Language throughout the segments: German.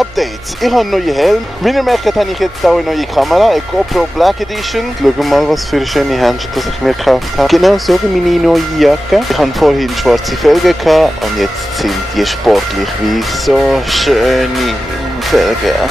Updates. Ich habe einen neuen Helm. Wie ihr merkt, habe ich jetzt auch eine neue Kamera, eine GoPro Black Edition. Schauen wir mal, was für eine schöne Handschuhe ich mir gekauft habe. Genau so wie meine neue Jacke. Ich hatte vorhin schwarze Felgen gehabt und jetzt sind die sportlich wie so schöne Felgen.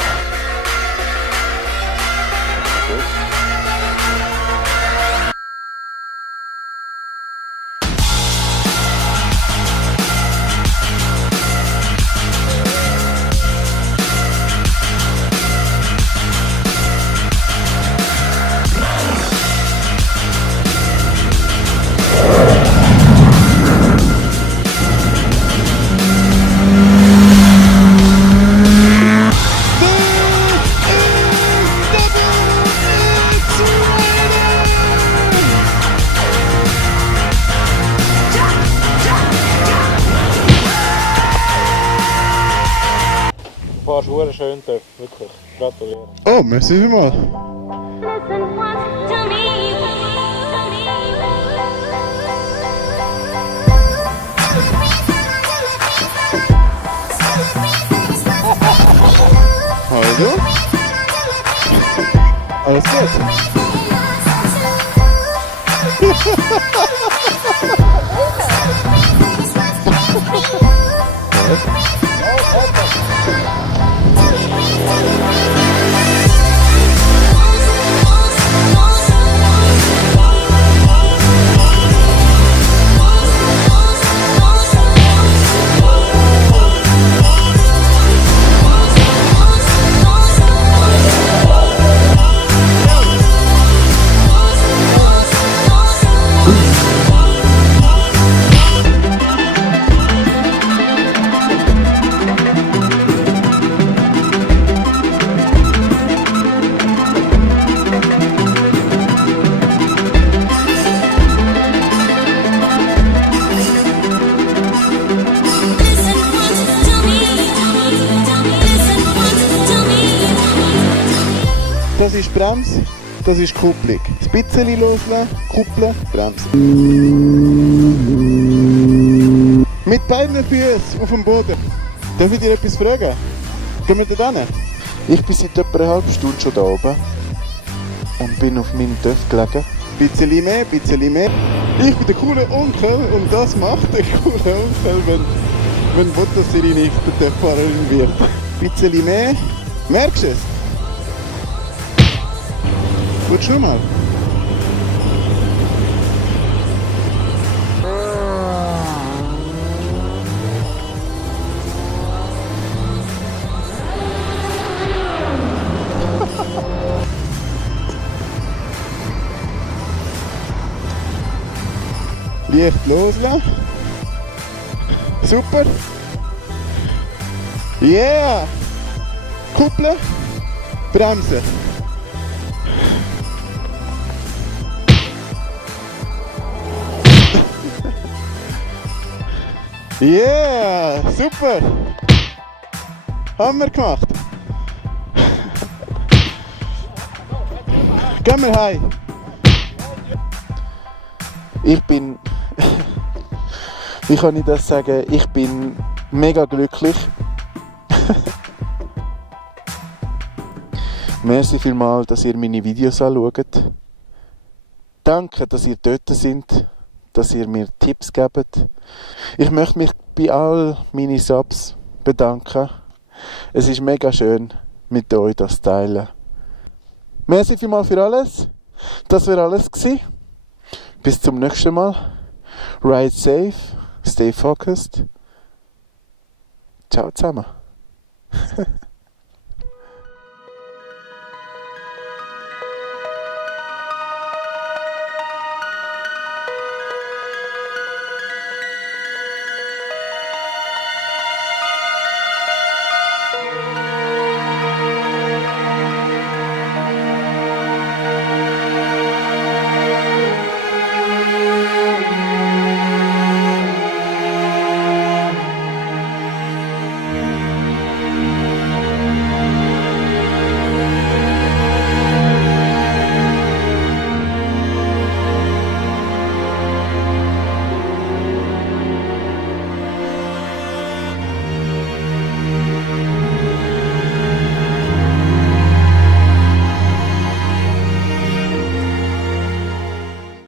Du fährst schön dort, wirklich. Gratuliere. Oh, merci vielmals. Hallo? Alles gut? Das ist Bremse, das ist Kupplung. Ein bisschen loslassen, kuppeln, bremsen. Mit beiden Füßen auf dem Boden. Darf ich dir etwas fragen? Gehen wir da hin? Ich bin seit etwa einer halben Stunde schon da oben und bin auf meinem Töff gelegen. Bisschen mehr, bisschen mehr. Ich bin der coole Onkel und das macht der coole Onkel, wenn will, dass ihre nächste Töfffahrerin wird. Bisschen mehr. Merkst du es? Gut, schon mal. Licht loslassen. Super. Yeah. Kuppeln. Bremsen. Yeah, super! Haben wir gemacht! Gehen wir heim! Wie kann ich das sagen? Ich bin mega glücklich. Merci vielmals, dass ihr meine Videos anschaut. Danke, dass ihr dort seid, dass ihr mir Tipps gebt. Ich möchte mich bei all meinen Subs bedanken. Es ist mega schön, mit euch das zu teilen. Merci vielmals für alles. Das wäre alles gewesen. Bis zum nächsten Mal. Ride safe, stay focused. Ciao zusammen.